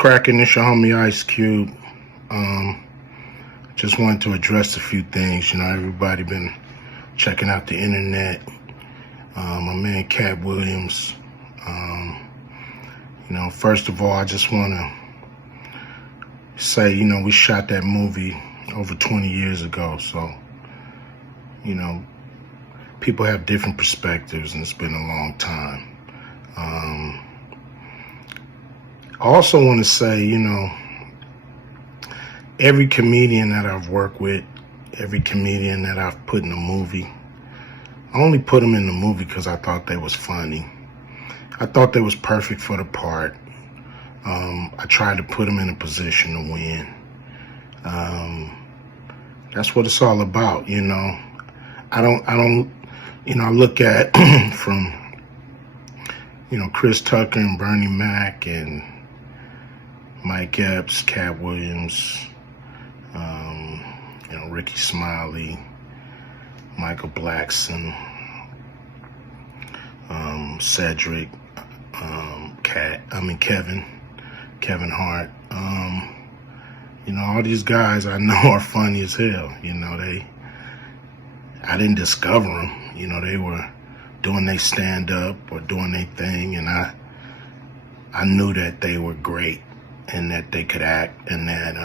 Cracking, this your homie Ice Cube. Just wanted to address a few things. Everybody been checking out the internet. My man Katt Williams. First of all, I just want to say, we shot that movie over 20 years ago. So, people have different perspectives, and it's been a long time. I also want to say, every comedian that I've worked with, every comedian that I've put in a movie, I only put them in the movie because I thought they was funny. I thought they was perfect for the part. I tried to put them in a position to win. That's what it's all about, I look at from, Chris Tucker and Bernie Mac and Mike Epps, Katt Williams, Ricky Smiley, Michael Blackson, Cedric, Kevin Hart. All these guys I know are funny as hell. I didn't discover them. They were doing their stand-up or doing their thing, and I knew that they were great and that they could act, and that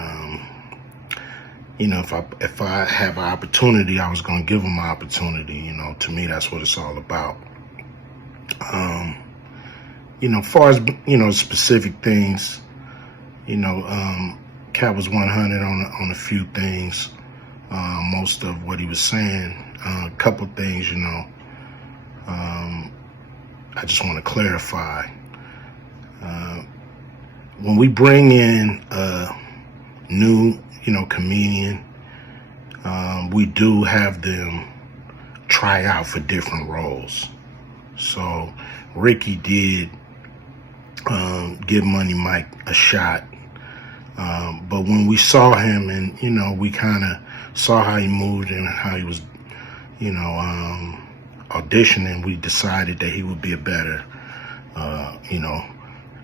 if I have an opportunity, I was going to give them an opportunity. To me, that's what it's all about. As far as specific things, Katt was 100 on a few things. Most of what he was saying, a couple things, I just want to clarify. When we bring in a new, comedian, we do have them try out for different roles. So Ricky did give Money Mike a shot. But when we saw him and, we kind of saw how he moved and how he was, auditioning, we decided that he would be a better,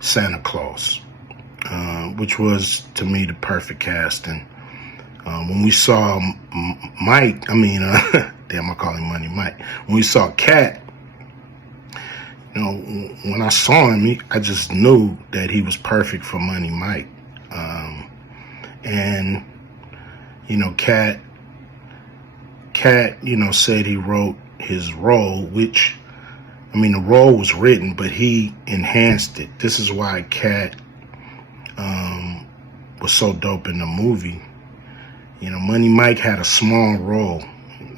Santa Claus, which was, to me, the perfect casting. When we saw Mike, damn, I call him Money Mike. When we saw Katt, when I saw him, I just knew that he was perfect for Money Mike. And, Katt, said he wrote his role, which, the role was written, but he enhanced it. This is why Katt was so dope in the movie. Money Mike had a small role,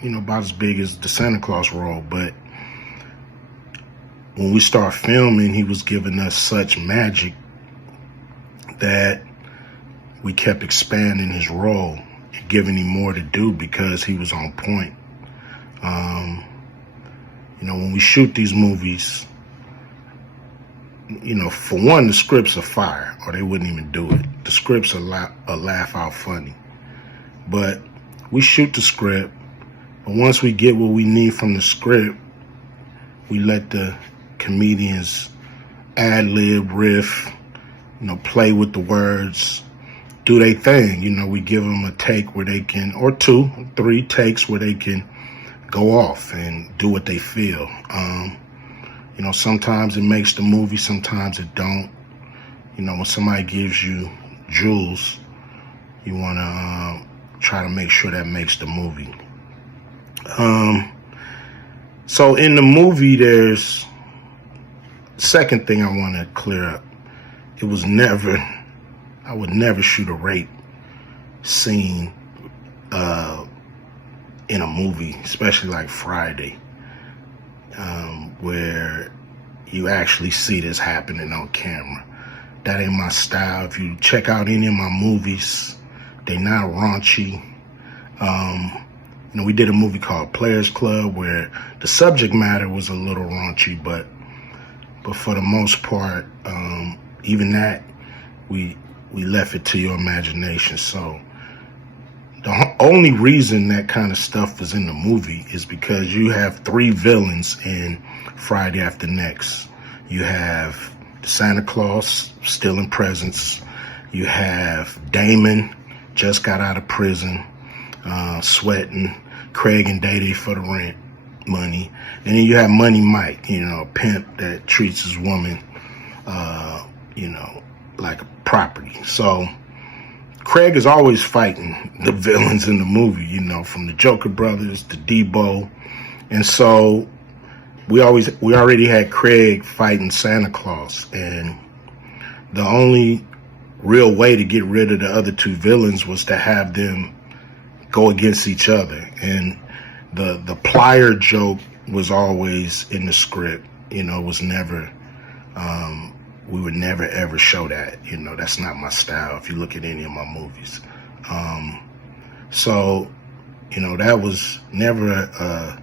about as big as the Santa Claus role, but when we started filming, he was giving us such magic that we kept expanding his role and giving him more to do because he was on point. When we shoot these movies, for one, the scripts are fire, or they wouldn't even do it. The scripts are laugh out funny. But we shoot the script, but once we get what we need from the script, we let the comedians ad-lib, riff, play with the words, do their thing. We give them a take where they can, or 2, 3 takes where they can go off and do what they feel. Sometimes it makes the movie, sometimes it don't. When somebody gives you jewels, you want to try to make sure that makes the movie. So in the movie, there's second thing I want to clear up. I would never shoot a rape scene in a movie, especially like Friday, where you actually see this happening on camera. That ain't my style. If you check out any of my movies, they not raunchy. We did a movie called Players Club where the subject matter was a little raunchy, but for the most part, even that, we left it to your imagination. So the only reason that kind of stuff was in the movie is because you have 3 villains in Friday After Next. You have Santa Claus stealing presents. You have Damon, just got out of prison, sweating. Craig and Day for the rent money. And then you have Money Mike, a pimp that treats his woman, like a property. So Craig is always fighting the villains in the movie, from the Joker brothers to Debo. And so we already had Craig fighting Santa Claus. And the only real way to get rid of the other two villains was to have them go against each other. And the plier joke was always in the script. It was never, we would never ever show that. That's not my style if you look at any of my movies. So that was never a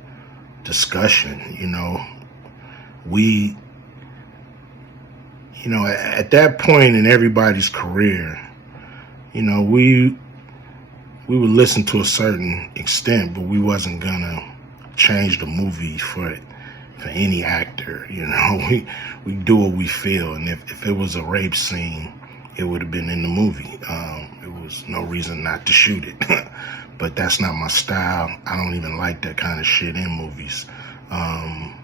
discussion. We, at that point in everybody's career, we would listen to a certain extent, but we wasn't gonna change the movie for any actor. We do what we feel, and if it was a rape scene, it would have been in the movie. There was no reason not to shoot it. But that's not my style. I don't even like that kind of shit in movies, on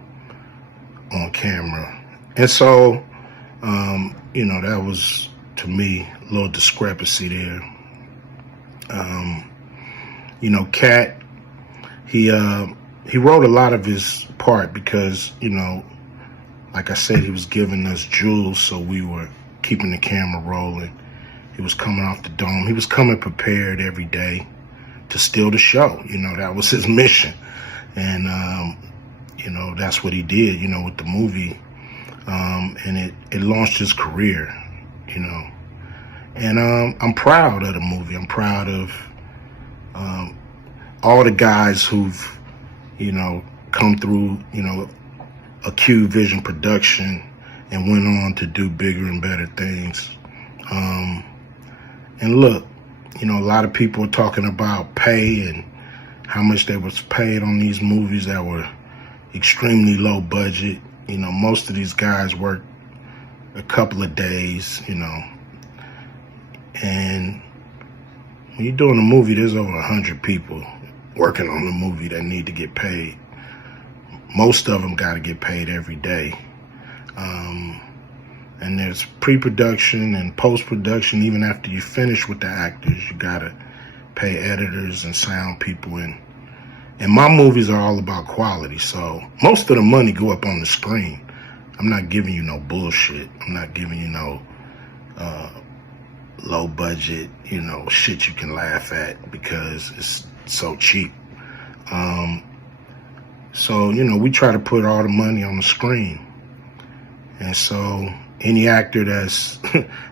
camera. And so, that was, to me, a little discrepancy there. Katt, he wrote a lot of his part because, like I said, he was giving us jewels, so we were keeping the camera rolling. He was coming off the dome. He was coming prepared every day to steal the show. That was his mission. And, that's what he did, with the movie. And it launched his career, And I'm proud of the movie. I'm proud of all the guys who've, come through, a Q Vision production and went on to do bigger and better things. And look, a lot of people are talking about pay and how much they was paid on these movies that were extremely low budget. Most of these guys work a couple of days, and when you're doing a movie, there's over 100 people working on the movie that need to get paid. Most of them got to get paid every day. And there's pre-production and post-production. Even after you finish with the actors, you got to pay editors and sound people. And my movies are all about quality. So most of the money go up on the screen. I'm not giving you no bullshit. I'm not giving you no low budget, shit you can laugh at because it's so cheap. So, we try to put all the money on the screen. And so any actor that's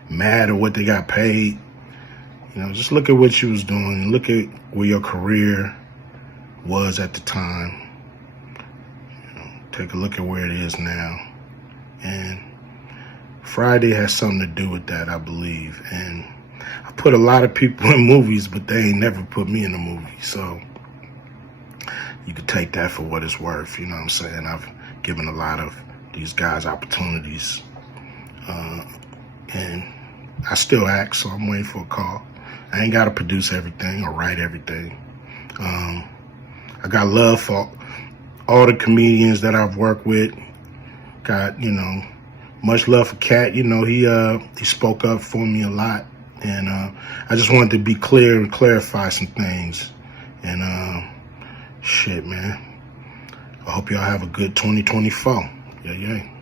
mad at what they got paid, just look at what you was doing. Look at where your career was at the time. Take a look at where it is now. And Friday has something to do with that, I believe. And I put a lot of people in movies, but they ain't never put me in a movie. So you could take that for what it's worth. You know what I'm saying? I've given a lot of these guys opportunities. And I still act, so I'm waiting for a call. I ain't got to produce everything or write everything. I got love for all the comedians that I've worked with. Got, much love for Katt. He spoke up for me a lot. And I just wanted to be clear and clarify some things. And shit, man. I hope y'all have a good 2024. Yeah.